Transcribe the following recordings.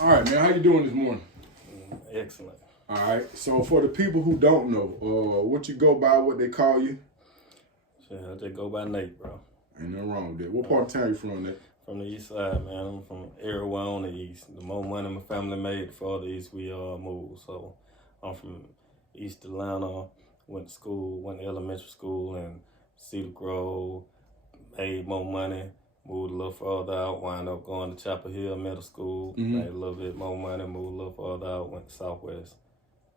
All right, man. How you doing this morning? Excellent. All right. So for the people who don't know, what you go by, what they call you? Yeah, I just go by Nate, bro. Ain't nothing wrong with that. What part of town you from, Nate? From the east side, man. I'm from everywhere on the east. The more money my family made, the farther east we moved. So I'm from East Atlanta. Went to school, went to elementary school in Cedar Grove. Made more money. Moved a little further out. Wound up going to Chapel Hill Middle School. Made a little bit more money. Moved a little further out. Went to Southwest.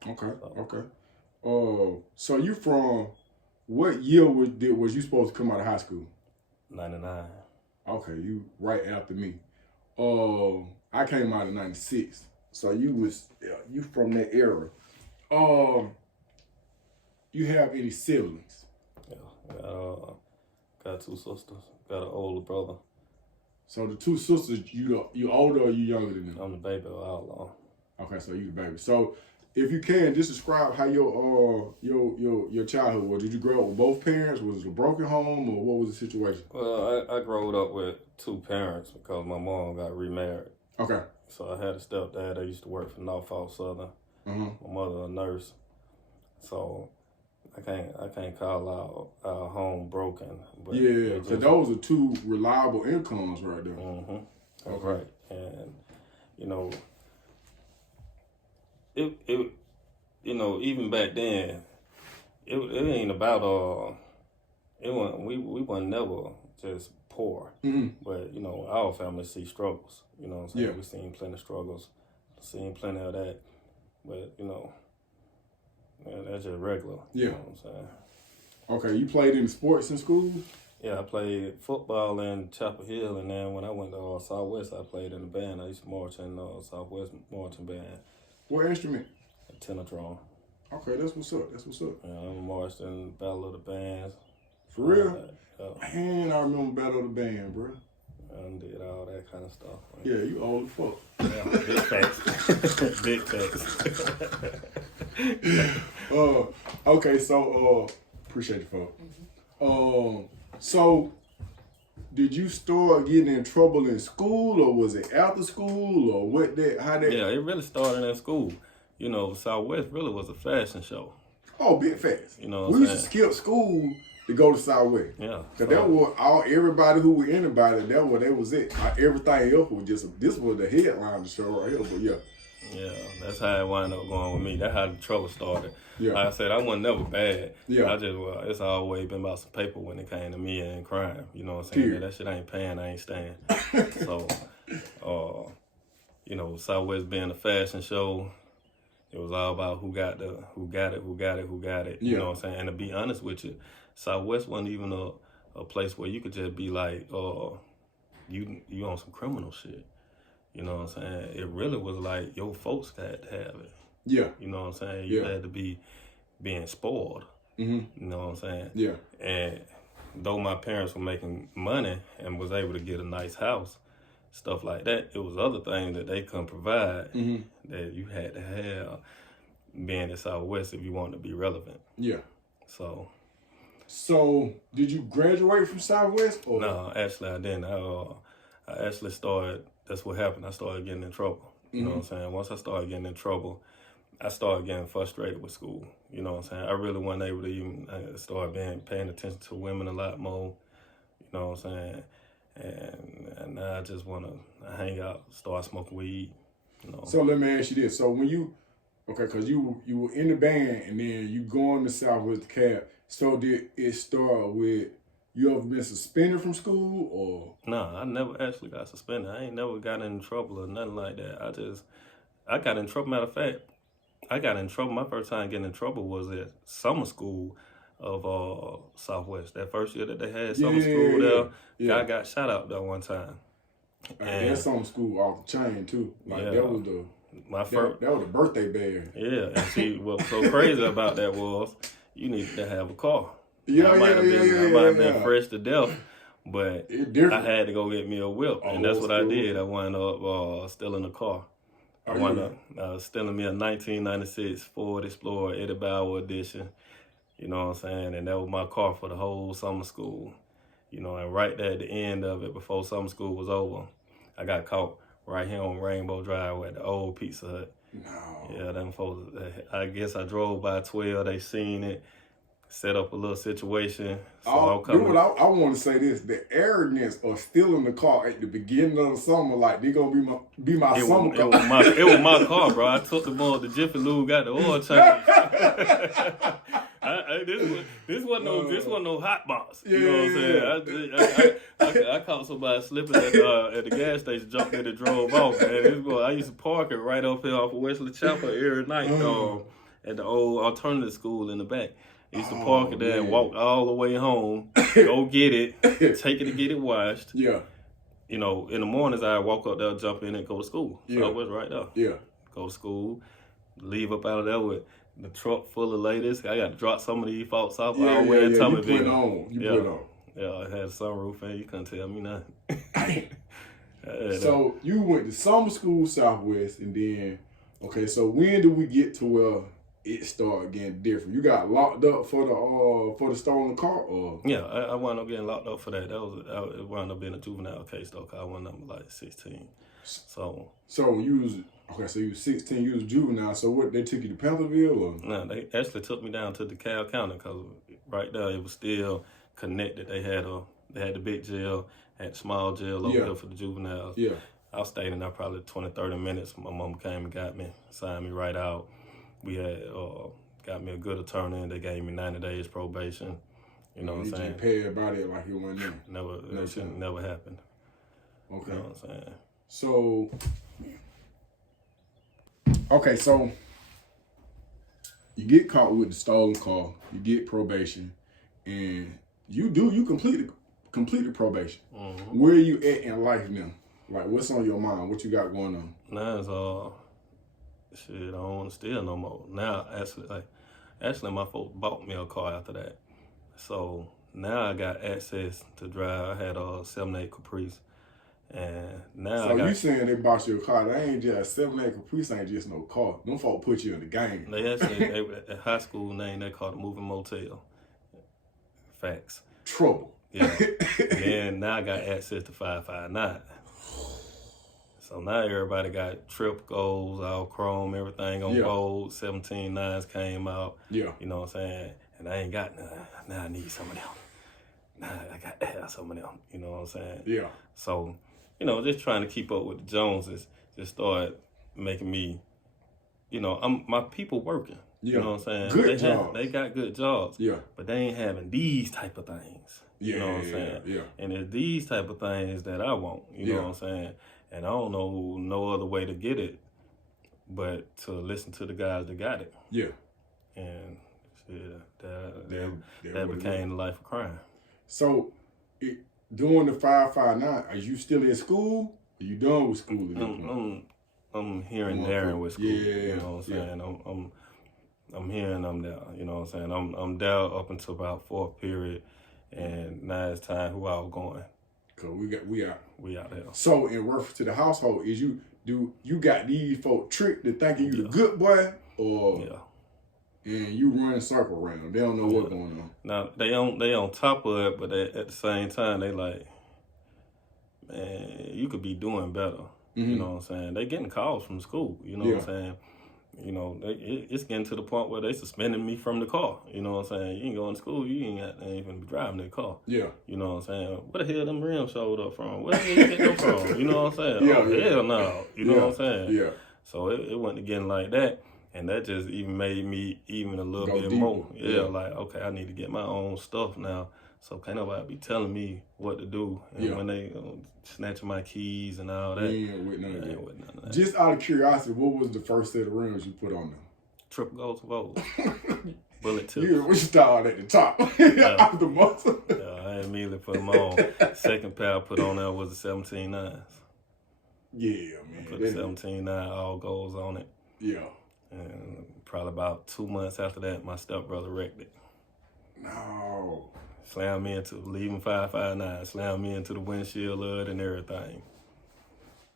Okay. Okay. So you from what year was you supposed to come out of high school? 99. Okay, you right after me. I came out in '96. So you from that era. You have any siblings? Yeah. Got two sisters. Got an older brother. So the two sisters, you older or you younger than them? I'm the baby of outlaw. Okay, so you the baby. So if you can, just describe how your childhood was. Did you grow up with both parents? Was it a broken home, or what was the situation? Well, I grew up with two parents because my mom got remarried. Okay. So I had a stepdad that used to work for Norfolk Southern. My mother a nurse. So I can't call our home broken. But yeah, because those are two reliable incomes right there. That's right. And even back then, it ain't about we weren't never just poor, but our family see struggles. You know what I'm saying? Yeah. We seen plenty of struggles, seen plenty of that, but that's just regular. Yeah. You know what I'm saying? Okay, you played in sports in school? Yeah, I played football in Chapel Hill, and then when I went to Southwest, I played in the band. I used to march in Southwest marching band. What instrument? A tenor drum. Okay, that's what's up. Yeah, I marched in Battle of the Bands. For real? Man, I remember Battle of the Band, bro. I did all that kind of stuff. Yeah, you old as fuck. Yeah, big facts. Big facts. Okay, so appreciate you, folks. So did you start getting in trouble in school, or was it after school, or how that? Yeah, it really started in school. Southwest really was a fashion show. Oh, big fast. You know we used to skip school to go to Southwest. Yeah. Cause that was everybody who was anybody, that was it. Everything else was this was the headline of the show right here, but yeah. Yeah, that's how it wound up going with me. That's how the trouble started. Yeah. Like I said, I wasn't never bad. Yeah. It's always been about some paper when it came to me and crime. You know what I'm saying? That shit ain't paying, I ain't staying. So, Southwest being a fashion show, it was all about who got it. Yeah. You know what I'm saying? And to be honest with you, Southwest wasn't even a place where you could just be like, you on some criminal shit. You know what I'm saying? It really was like your folks had to have it. Yeah. You know what I'm saying? You had to be being spoiled. You know what I'm saying? Yeah. And though my parents were making money and was able to get a nice house, stuff like that, it was other things that they couldn't provide that you had to have being in Southwest if you wanted to be relevant. Yeah. So did you graduate from Southwest? Or? No, actually I didn't. I actually started, that's what happened. I started getting in trouble. You know what I'm saying? Once I started getting in trouble, I started getting frustrated with school. You know what I'm saying? I really wasn't able to even start paying attention to women a lot more. You know what I'm saying? And now I just want to hang out, start smoking weed. So let me ask you this. So when because you were in the band and then you going to Southwest Cab, so did it start with, you ever been suspended from school, or? No, I never actually got suspended. I ain't never got in trouble or nothing like that. I got in trouble. Matter of fact, I got in trouble. My first time getting in trouble was at summer school of Southwest. That first year that they had summer school there, guy got shot out there one time. And that summer school off the chain too. Like that was that was the birthday bear. Yeah, and see what's so crazy about that was you needed to have a car. I might have been fresh to death, but I had to go get me a whip, and that's what I did. I wound up stealing a car. I wound up stealing me a 1996 Ford Explorer Eddie Bauer edition. You know what I'm saying? And that was my car for the whole summer school. And right there at the end of it, before summer school was over, I got caught right here on Rainbow Drive at the old Pizza Hut. No. Yeah, them folks, I guess I drove by 12, they seen it, set up a little situation. So I'll come. I want to say this: the arrogance of stealing the car at the beginning of the summer, like they gonna be my summer car. It was my car, bro. I took the boy to Jiffy Lube, got the oil change. This wasn't no hot box. You know what I'm saying? I caught somebody slipping at the gas station, jumped in and drove off. Man, I used to park it right up here off of Wesley Chapel every night at the old alternative school in the back. I used to park it there and walk all the way home, go get it, take it to get it washed. Yeah. You know, in the mornings I walk up there, jump in and go to school. So I was right there. Yeah. Go to school, leave up out of there with the truck full of ladies. I got to drop some of these folks off all the way in Tommy Put it on. You put it on. Yeah, I had a sunroof and you couldn't tell me nothing. So you went to summer school Southwest, and then so when did we get to where it started getting different? You got locked up for the stolen car, or? Yeah, I wound up getting locked up for that. It wound up being a juvenile case though, cause I wound up like 16. So when you was so you was 16, you was juvenile. So what, they took you to Pantherville, or? No, they actually took me down to DeKalb County, cause right there it was still connected. They had the big jail, had the small jail over there for the juveniles. Yeah. I stayed in there probably 20, 30 minutes. My mom came and got me, signed me right out. We had got me a good attorney, and they gave me 90 days probation. You know what I'm saying? You pay everybody like it wasn't there. That shit never happened. Okay. You know what I'm saying? So you get caught with the stolen car, you get probation, and you completed probation. Mm-hmm. Where are you at in life now? Like, what's on your mind? What you got going on? Now it's shit, I don't want to steal no more. Now, actually, my folks bought me a car after that. So now I got access to drive. I had a 78 Caprice. And now So you saying they bought you a car? That ain't just 78 Caprice, ain't just no car. Them folk put you in the game. They actually, at high school name, they called it Moving Motel. Facts. Trouble. Yeah. And now I got access to 559. So now everybody got trip goals, all chrome, everything on gold. 17 nines came out. Yeah. You know what I'm saying? And I ain't got none. Now I need some of them. Now I got to have some of them. You know what I'm saying? Yeah. So, you know, just trying to keep up with the Joneses just started making me, you know, my people working. Yeah. You know what I'm saying? Good jobs. They got good jobs. Yeah. But they ain't having these type of things. Yeah. You know what I'm saying? Yeah. And it's these type of things that I want. You know what I'm saying? And I don't know no other way to get it but to listen to the guys that got it. Yeah. And that became the life of crime. So, during the 559, are you still in school? Are you done with school? I'm here and there with school. Yeah. You know what I'm saying? I'm here and I'm there. You know what I'm saying? I'm there up until about fourth period, and now it's time who I was going. Cause we out there. So in reference to the household, is you got these folk tricked to thinking you the good boy, or and you run a circle around them. They don't know what's going on. Now they on top of it, but at the same time they like, man, you could be doing better. Mm-hmm. You know what I'm saying? They getting calls from school. You know what I'm saying? You know, it's getting to the point where they suspending me from the car. You know what I'm saying? You ain't going to school, you ain't even be driving the car. Yeah. You know what I'm saying? Where the hell them rims showed up from? Where the hell you get them from? You know what I'm saying? Hell no. You know what I'm saying? Yeah. So it went again like that. And that just even made me even a little bit deeper. More. Yeah, like, okay, I need to get my own stuff now. So can't nobody be telling me what to do. And when they snatching my keys and all that. You ain't with none of that. Just out of curiosity, what was the first set of rims you put on them? Triple Gold Volts. Bullet tips. We started at the top. Off the muscle. I immediately put them on. Second pair I put on there was the 17 nines. Yeah, man. I put the 17 9 all goals on it. Yeah. And probably about 2 months after that, my stepbrother wrecked it. No. Slammed me into leaving 559, slammed me into the windshield hood and everything.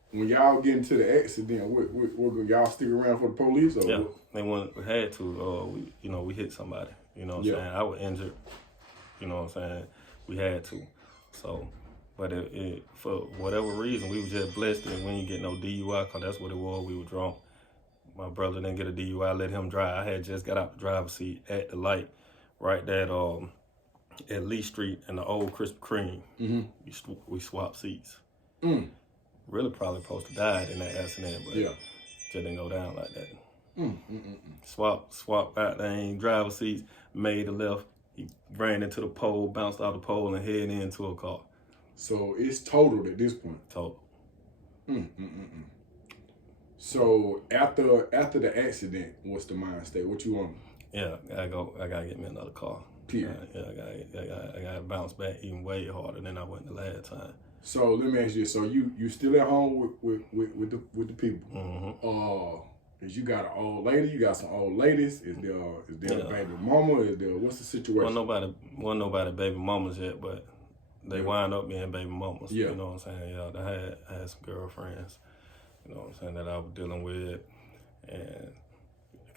When y'all get into the accident, what y'all stick around for the police? Or yeah, they had to. We hit somebody. You know what I'm saying? I was injured. You know what I'm saying? We had to. So But for whatever reason, we was just blessed that we didn't get no DUI, because that's what it was. We were drunk. My brother didn't get a DUI. I let him drive. I had just got out the driver's seat at the light right there at Lee Street and the old Krispy Kreme. Mm-hmm. We swapped seats. Mm. Really probably supposed to die in that accident, but just didn't go down like that. Swap out there, driver's seats, made a left. He ran into the pole, bounced off the pole, and headed into a car. So it's totaled at this point. Total. So after the accident, what's the mind state? What you want? Yeah, I gotta get me another car. Period. I gotta bounce back even way harder than I went the last time. So let me ask you. So you still at home with the people? Mm-hmm. Is you got an old lady? You got some old ladies? Is there a baby mama? Is there, what's the situation? Wasn't nobody baby mamas yet, but they wind up being baby mamas. Yeah. You know what I'm saying? Yeah, I had some girlfriends, you know what I'm saying, that I was dealing with, and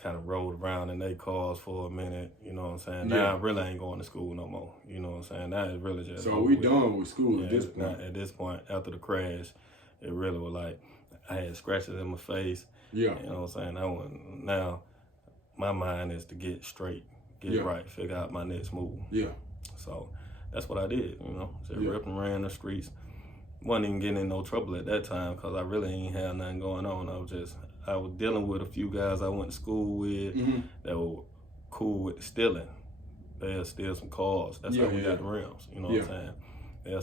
kind of rolled around in their cars for a minute, you know what I'm saying? Now I really ain't going to school no more, you know what I'm saying? Now it's really just... So we done with school at this point? At this point, after the crash, it really was like, I had scratches in my face. Yeah. You know what I'm saying? Now, my mind is to get straight, get right, figure out my next move. Yeah. So that's what I did, you know? Just rip and ran the streets. Wasn't even getting in no trouble at that time because I really ain't had nothing going on. I was dealing with a few guys I went to school with that were cool with the stealing. They'll steal some cars. That's how we got the rims, you know what I'm saying? They'll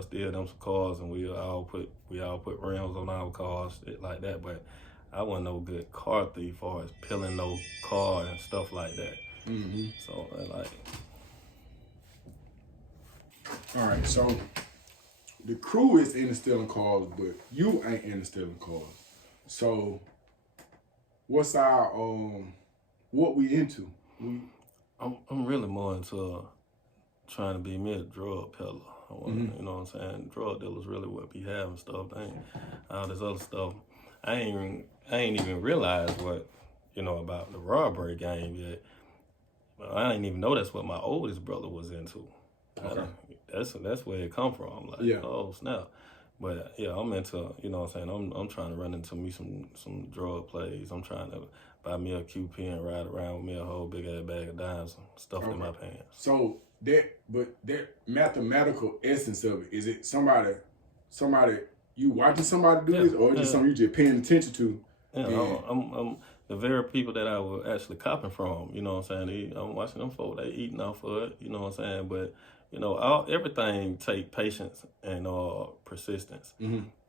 steal them some cars, and we all put rims on our cars, shit like that. But I wasn't no good car thief as far as peeling no car and stuff like that. So all right, so the crew is into stealing cars, but you ain't into stealing cars. So what's our what we into? I'm really more into trying to be me a drug peddler. You know what I'm saying? Drug dealers really what be having stuff. They ain't all this other stuff. I ain't even realized what, you know, about the robbery game yet. I didn't even know that's what my oldest brother was into. Okay. That's where it come from. Like, oh snap. But yeah, I'm into, you know what I'm saying, I'm trying to run into me some drug plays. I'm trying to buy me a QP and ride around with me a whole big ass bag of dimes stuffed in my pants. So that mathematical essence of it, is it somebody you watching somebody do this, or is it something you just paying attention to? Yeah, I'm the very people that I was actually copping from, you know what I'm saying? I'm watching them folk, they eating off of it, you know what I'm saying? But, you know, everything take patience and persistence.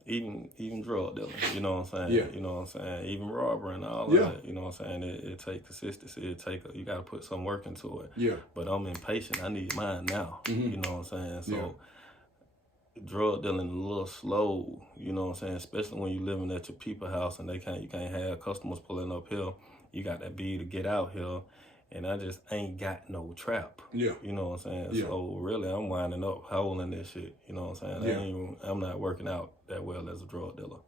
Even drug dealing, you know what I'm saying? You know what I'm saying? Even robbery and all that, you know what I'm saying? It take consistency. You got to put some work into it. But I'm impatient. I need mine now, you know what I'm saying? So drug dealing a little slow, you know what I'm saying? Especially when you living at your people house and you can't have customers pulling up here. You got that to get out here. And I just ain't got no trap. You know what I'm saying? So really I'm winding up holding this shit. You know what I'm saying? I'm not working out that well as a drug dealer.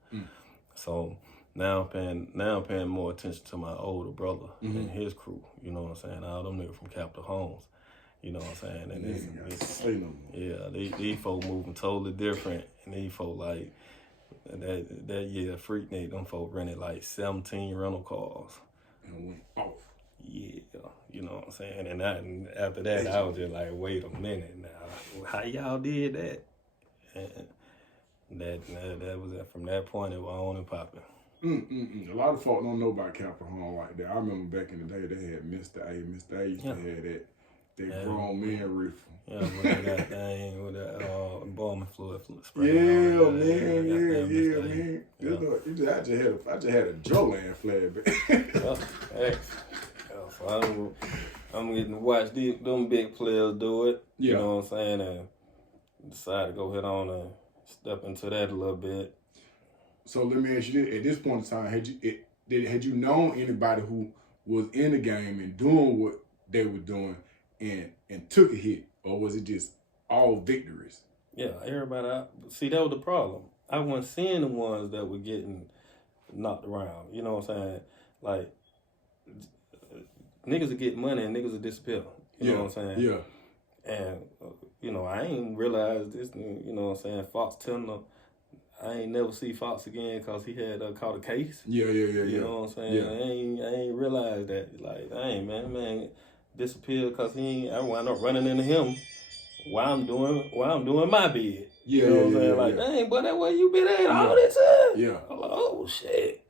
So now I'm paying more attention to my older brother and his crew. You know what I'm saying? All them niggas from Capitol Homes. You know what I'm saying? And these folk moving totally different. And these folk like that year freak nigga, them folk rented like 17 rental cars. And went off. Yeah, you know what I'm saying? And after that, I was just like, wait a minute now. How y'all did that? And that was it. From that point, it was on and popping. A lot of folk don't know about Capitol Home like that. I remember back in the day, they had Mr. A. Mr. A used to have that grown man riff. Yeah, with that thing, with that embalming fluid spray. Man. I just had a Joe-Land flashback. So I'm getting to watch them big players do it. You know what I'm saying? And decided to go ahead on and step into that a little bit. So let me ask you this: at this point in time, had you known anybody who was in the game and doing what they were doing and took a hit, or was it just all victories? Yeah, everybody. See, that was the problem. I wasn't seeing the ones that were getting knocked around. You know what I'm saying? Like, niggas will get money and niggas will disappear. You know what I'm saying? Yeah. And you know, I ain't realized this, you know what I'm saying, Fox telling her, I ain't never see Fox again because he had caught a case. Yeah. You know what I'm saying? Yeah. I ain't realized that. Like, dang, man disappeared because I wound up running into him while I'm doing my bid. You know what I'm saying? Like, dang, but that way you been at all this time? Yeah. I'm like, oh, shit.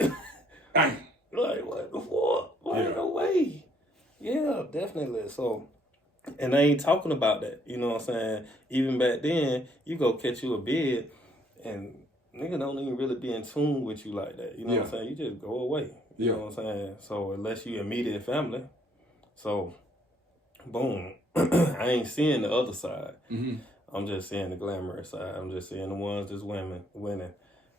Dang. Like, what the fuck? Like, no way. Yeah, definitely. So, and I ain't talking about that. You know what I'm saying? Even back then, you go catch you a bid, and nigga don't even really be in tune with you like that. You know what I'm saying? You just go away. You know what I'm saying? So, unless you immediate family. So, boom. I ain't seeing the other side. Mm-hmm. I'm just seeing the glamorous side. I'm just seeing the ones that's winning.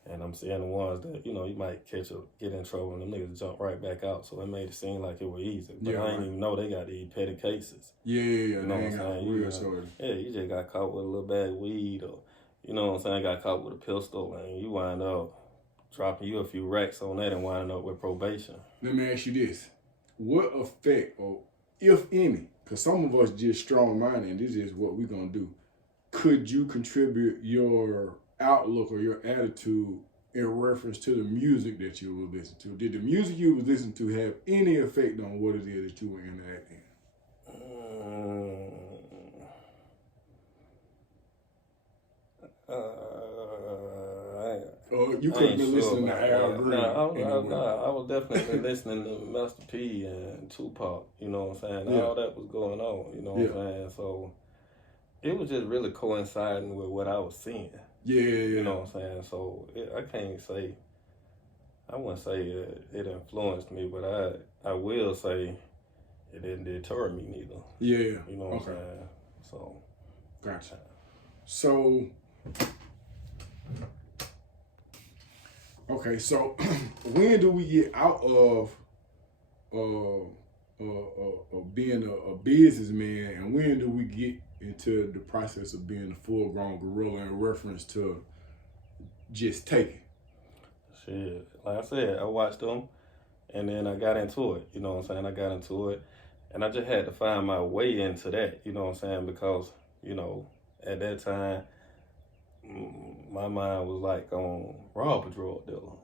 And I'm seeing the ones that, you know, you might get in trouble and them niggas jump right back out. So it made it seem like it was easy. But I didn't even know they got these petty cases. Yeah. You know what I'm saying? You just got caught with a little bag of weed, or, you know what I'm saying, got caught with a pistol, and you wind up dropping you a few racks on that and winding up with probation. Let me ask you this. What effect, or if any, because some of us just strong-minded and this is what we're going to do, could you contribute your outlook or your attitude in reference to the music that you were listening to? Did the music you was listening to have any effect on what it is that you were interacting? You could have been listening to Al Green. I was definitely listening to Master P and Tupac, you know what I'm saying? All that was going on, you know what I'm saying? So it was just really coinciding with what I was seeing. You know what I'm saying? So I can't say, I wouldn't say it influenced me, but I will say it didn't deter me neither. You know what I'm saying? So. Gotcha. So, okay, so when do we get out of being a businessman, and when do we get into the process of being a full-grown gorilla in reference to just taking? Shit, like I said, I watched them, and then I got into it. You know what I'm saying? I got into it, and I just had to find my way into that. You know what I'm saying? Because, you know, at that time, my mind was like on rob a drug dealer.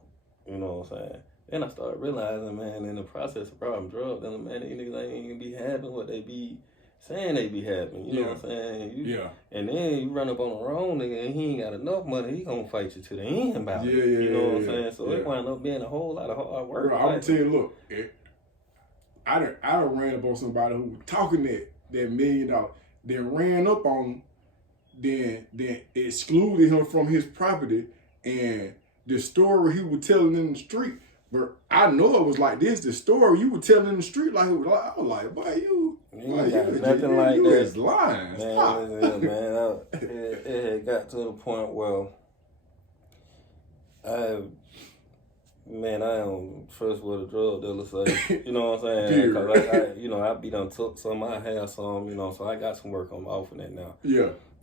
You know what I'm saying? Then I started realizing, man, in the process of robbing drug dealer, man, these niggas ain't even be having what they be saying they be having. You know what I'm saying? And then you run up on the wrong nigga and he ain't got enough money, he gonna fight you to the end about it. You know what I'm saying? So it wound up being a whole lot of hard work. Bro, I'm gonna tell you, look, I done ran up on somebody who was talking that $1 million, then ran up on him, then excluded him from his property, and the story he was telling in the street, but I know it was like this. The story you were telling in the street, like I was like, boy, you nothing like you that. is lying. Man, it had got to the point where I don't trust what a drug dealer say. You know what I'm saying? Because I be done took some, I have some, you know, so I got some work on my off in that now.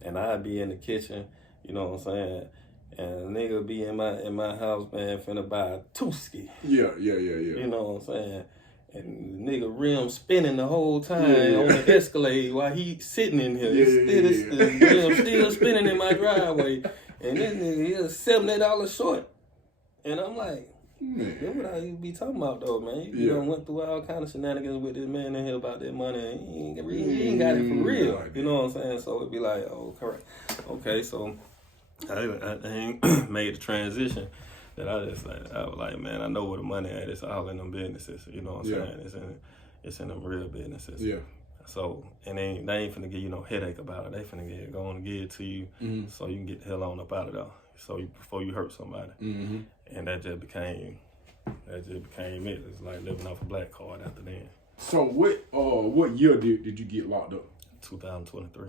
And I'd be in the kitchen, you know what I'm saying? And a nigga be in my house, man, finna buy a Tooski. You know what I'm saying? And the nigga rim spinning the whole time on the Escalade while he sitting in here. The rim still spinning in my driveway. And this nigga is $70 short. And I'm like, that's what I used to be talking about though, man. You done went through all kind of shenanigans with this man in here about that money, and he ain't got it for real. You know what I'm saying? So it'd be like, oh, correct. Okay, so I made the transition that I was like, man, I know where the money at. It's all in them businesses. You know what I'm saying? It's in them real businesses. So, and they ain't finna give you no headache about it. They finna go on and give it to you so you can get the hell on up out of there. So before you hurt somebody. And that just became it. It's like living off a black card after then. So what year did you get locked up? 2023.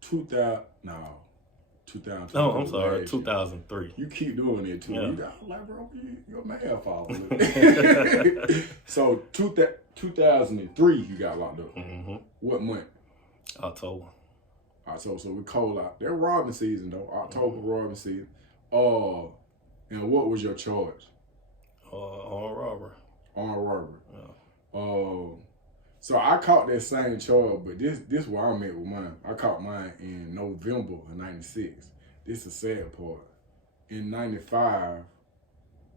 2023. No, I'm sorry, 2003. You keep doing it too. You got like, bro, your math following. So 2003 you got locked up. What month? October. So we cold out. They're robbing season though. October robbing season. And what was your charge? Armed robbery. Armed robbery. So I caught that same charge, but this where I'm at with mine. I caught mine in November of '96. This is the sad part. In '95,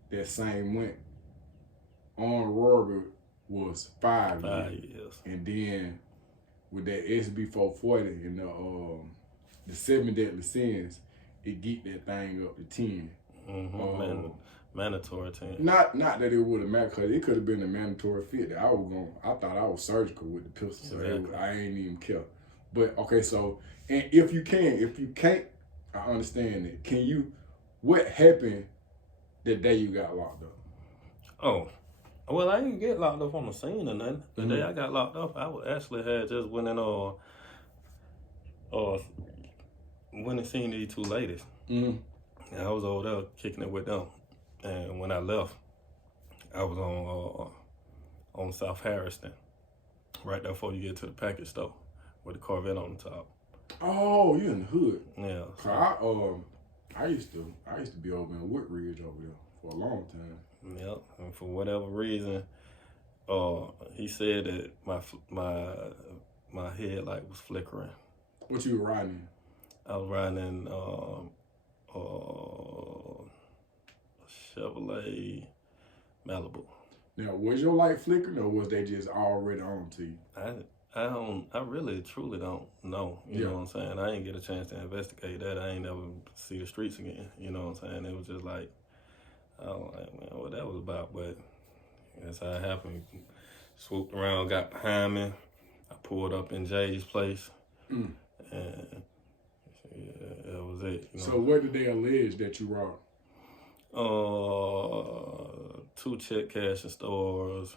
that same went on robbery was 5 years. 5 years. And then with that SB 440 and the 7 deadly sins, it get that thing up to 10. Mandatory 10. Not that it would have mattered, because it could have been a mandatory fit. I thought I was surgical with the pistol, so Exactly. I ain't even care. But okay, so and if you can't, I understand it. What happened the day you got locked up? Oh, well, I didn't get locked up on the scene or nothing. The day I got locked up, I actually had just went and went and seen these two ladies. And I was over there kicking it with them. And when I left, I was on South Harrison, right there before you get to the package store, with the Corvette on the top. Oh, you in the hood? Yeah. So I used to be over in Woodridge over there for a long time. Yep. And for whatever reason, he said that my headlight was flickering. What you were riding in? I was riding in Chevrolet Malibu. Now, was your light flickering, or was they just already on to you? I really truly don't know. You know what I'm saying? I ain't get a chance to investigate that. I ain't never see the streets again. You know what I'm saying? It was just like, I don't know what that was about, but that's how it happened. Swooped around, got behind me. I pulled up in Jay's place, and yeah, that was it. You know? So what did they allege that you robbed? 2 check cashing stores,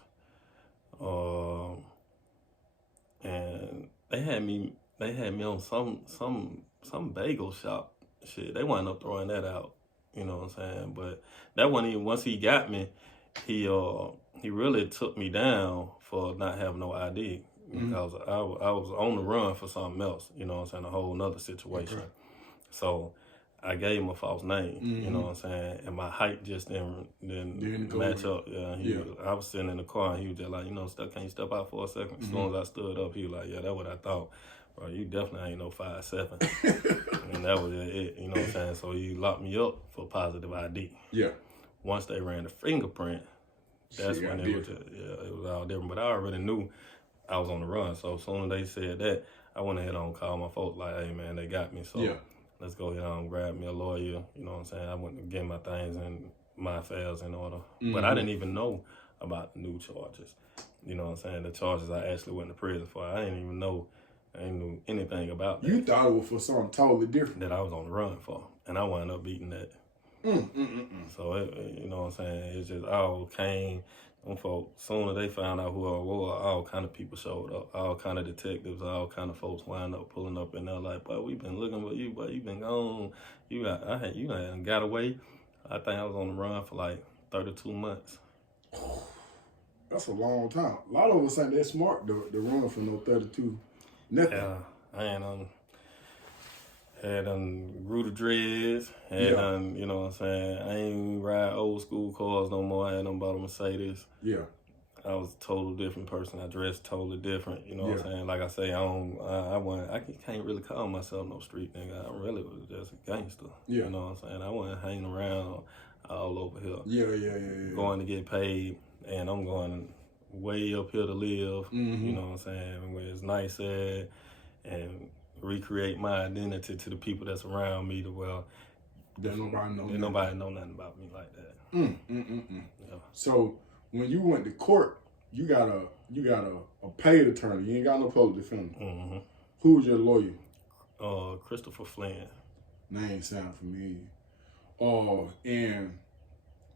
and they had me on some bagel shop shit. They wound up throwing that out, you know what I'm saying? But that one, once he got me, he really took me down for not having no ID, because I was on the run for something else, you know what I'm saying, a whole nother situation. Okay. So I gave him a false name, you know what I'm saying, and my height just didn't match up. Yeah, I was sitting in the car, and he was just like, can you step out for a second? As soon as I stood up, he was like, yeah, that's what I thought. Bro, you definitely ain't no 5'7". And that was it, you know what I'm saying? So he locked me up for positive ID. Yeah. Once they ran the fingerprint, that's when it was all different. But I already knew I was on the run. So as soon as they said that, I went ahead and called my folks like, hey, man, they got me. So let's go ahead and grab me a lawyer. You know what I'm saying? I went to get my things and my affairs in order. But I didn't even know about the new charges. You know what I'm saying? The charges I actually went to prison for. I didn't even know. I didn't know anything about that. You thought it was for something totally different. That I was on the run for. And I wound up beating that. So, you know what I'm saying? It's just all came. Them folks, soon as they found out who I was, all kind of people showed up. All kind of detectives, all kind of folks wound up pulling up, and they're like, boy, we've been looking for you, boy, you been gone. You hadn't got away. I think I was on the run for like 32 months. That's a long time. A lot of us ain't that smart to run for no 32. Nothing. Yeah, I ain't had grew the dreads, you know what I'm saying? I ain't ride old school cars no more. I had them bought a Mercedes. Yeah. I was a total different person. I dressed totally different, you know what I'm saying? Like I say, I can't really call myself no street nigga. I really was just a gangster. You know what I'm saying? I wasn't hanging around all over here. Yeah. Going to get paid, and I'm going way up here to live, you know what I'm saying, where it's nice at, and recreate my identity to the people that's around me to where nobody know nothing about me like that. Yeah. So when you went to court, you got a paid attorney. You ain't got no public defender. Who was your lawyer? Christopher Flynn. Name sound familiar. And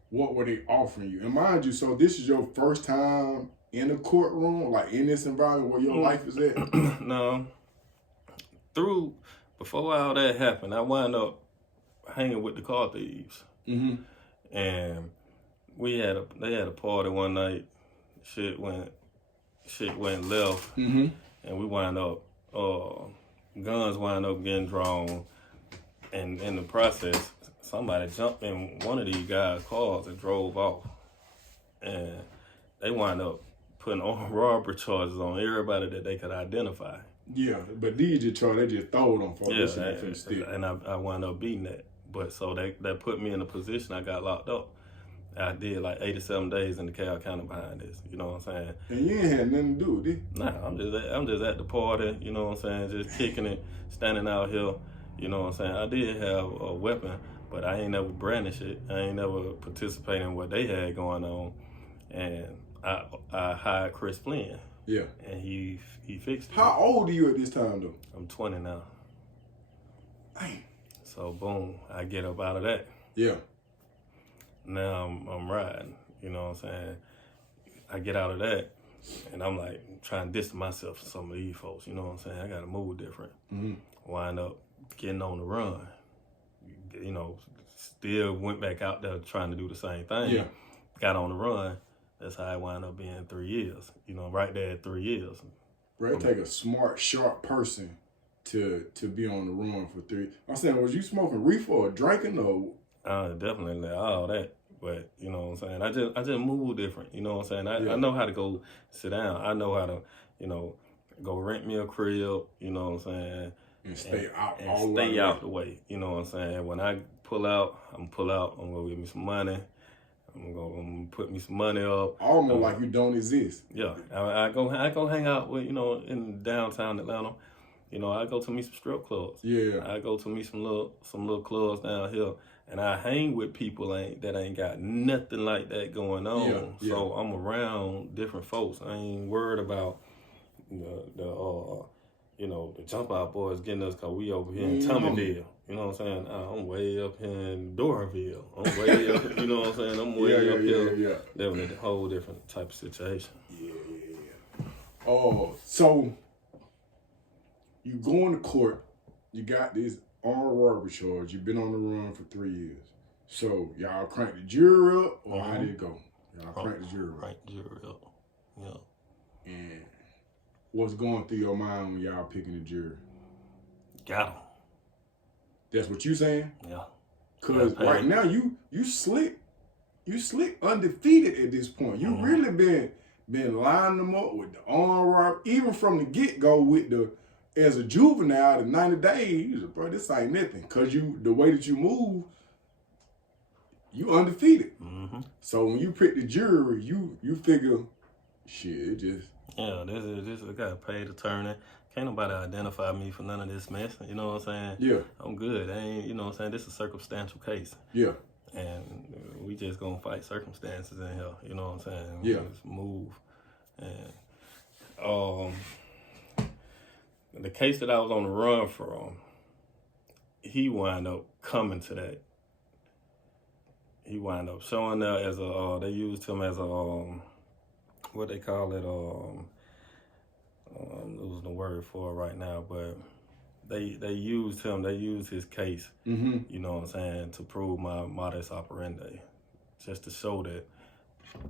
what were they offering you? And mind you, so this is your first time in a courtroom, like in this environment where your life is at? No. Before all that happened, I wound up hanging with the car thieves. And they had a party one night. Shit went left, and we wound up guns wound up getting drawn, and in the process, somebody jumped in one of these guys' cars and drove off, and they wound up putting armed robbery charges on everybody that they could identify. Yeah, but these just charge, they just throw it on for this shit finna stick. And I wound up beating that. But so that put me in a position I got locked up. I did like 87 days in the Cal County behind this. You know what I'm saying? And you ain't had nothing to do with it. Nah, I'm just at the party. You know what I'm saying? Just kicking it, standing out here. You know what I'm saying? I did have a weapon, but I ain't never brandished it. I ain't never participated in what they had going on. And I hired Chris Flynn. Yeah. And he fixed it. How old are you at this time though? I'm 20 now. Dang. So boom, I get up out of that. Yeah. Now I'm riding, you know what I'm saying? I get out of that, and I'm like trying to distance myself from some of these folks, you know what I'm saying? I got to move different. Mm-hmm. Wind up getting on the run. You know, still went back out there trying to do the same thing. Yeah. Got on the run. That's how I wound up being 3 years, you know, right there at 3 years. Bro, it take a smart, sharp person to be on the run for 3. I'm saying, was you smoking reefer or drinking or? Definitely all that. But, you know what I'm saying? I just move different. You know what I'm saying? I know how to go sit down. I know how to, you know, go rent me a crib, you know what I'm saying? And stay out and all stay out the way. You know what I'm saying? When I pull out, I'm gonna get me some money. I'm gonna put me some money up. Almost like you don't exist. Yeah. I go hang out with, you know, in downtown Atlanta. You know, I go to me some strip clubs. Yeah. I go to me some little clubs down here. And I hang with people that ain't got nothing like that going on. Yeah. So I'm around different folks. I ain't worried about the jump out boys getting us because we over here in Tommyville. You know what I'm saying? I'm way up in Doraville. I'm way up, you know what I'm saying? I'm way up here living in a whole different type of situation. Yeah. Oh, so you go into court, you got this armed robbery charge. You've been on the run for 3 years. So y'all cranked the jury up, or how did it go? Y'all cranked the jury up. Cranked the jury up. Yeah. And what's going through your mind when y'all picking the jury? Got him. That's what you saying? Yeah. Cause right now you slick undefeated at this point. You really been lining them up with the armed robbery, even from the get go with the. As a juvenile, the 90 days, bro, this ain't nothing. Cause the way that you move, you undefeated. Mm-hmm. So when you pick the jury, you figure, shit, it just. Yeah, this is a guy paid attorney. Can't nobody identify me for none of this mess. You know what I'm saying? Yeah. I'm good. I ain't, you know what I'm saying? This is a circumstantial case. Yeah. And we just gonna fight circumstances in here. You know what I'm saying? Yeah. Just move. And the case that I was on the run from, he wound up coming to that. He wound up showing up as they used him as a, what they call it, I'm losing the word for it right now, but they used him, they used his case, Mm-hmm. you know what I'm saying, to prove my modus operandi, just to show that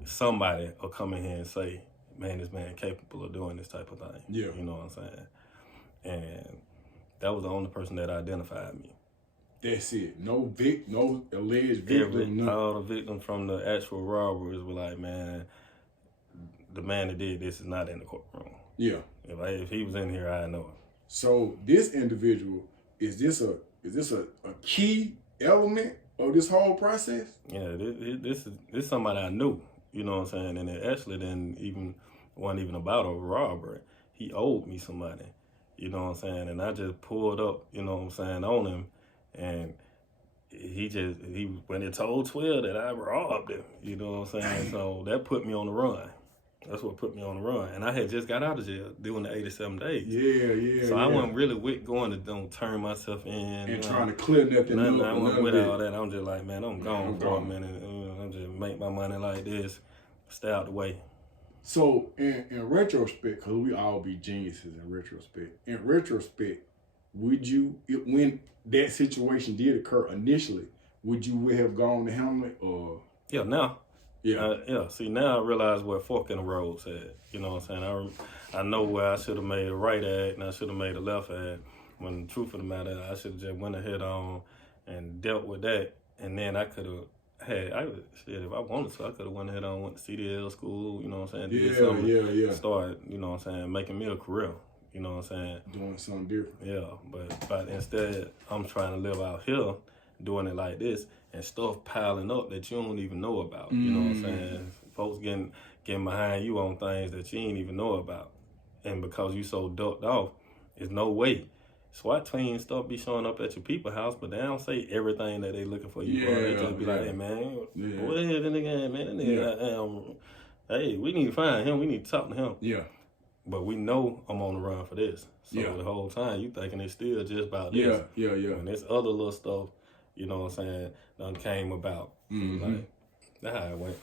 somebody will come in here and say, man, this man capable of doing this type of thing. Yeah. You know what I'm saying? And that was the only person that identified me. That's it. No alleged victim. All the victims from the actual robberies were like, man, the man that did this is not in the courtroom. Yeah. If he was in here, I know him. So this individual, is this a key element of this whole process? Yeah, this is somebody I knew. You know what I'm saying? And it actually wasn't even about a robbery. He owed me some money. You know what I'm saying? And I just pulled up, you know what I'm saying, on him. And he when he told 12 that I robbed him, you know what I'm saying? So that put me on the run. That's what put me on the run. And I had just got out of jail doing the 87 days. Yeah. So I wasn't really with going to don't turn myself in. And trying to clear nothing up. I wasn't with all that. I'm just like, man, I'm gone for a minute. I'm just make my money like this, stay out the way. So in retrospect, because we all be geniuses in retrospect, would you, when that situation did occur initially, would you have gone to handle it or? Yeah, now. Yeah. See, now I realize where fork in the road's at. You know what I'm saying? I know where I should have made a right at and I should have made a left at. When the truth of the matter, I should have just went ahead on and dealt with that. And then I could have Hey, shit, if I wanted to, I could have went ahead and went to CDL school, you know what I'm saying? Yeah, Did something, yeah. started, you know what I'm saying, making me a career, you know what I'm saying? Doing something different. Yeah, but instead, I'm trying to live out here, doing it like this, and stuff piling up that you don't even know about, you know what I'm saying? Folks getting behind you on things that you ain't even know about. And because you so ducked off, there's no way. SWAT teams stuff be showing up at your people's house, but they don't say everything that they looking for you for. They just be like, hey, man, what is that nigga, man? That nigga, hey, we need to find him. We need to talk to him. Yeah. But we know I'm on the run for this. So the whole time, you thinking it's still just about this. Yeah. And this other little stuff, you know what I'm saying, done came about. Like, that's how it went.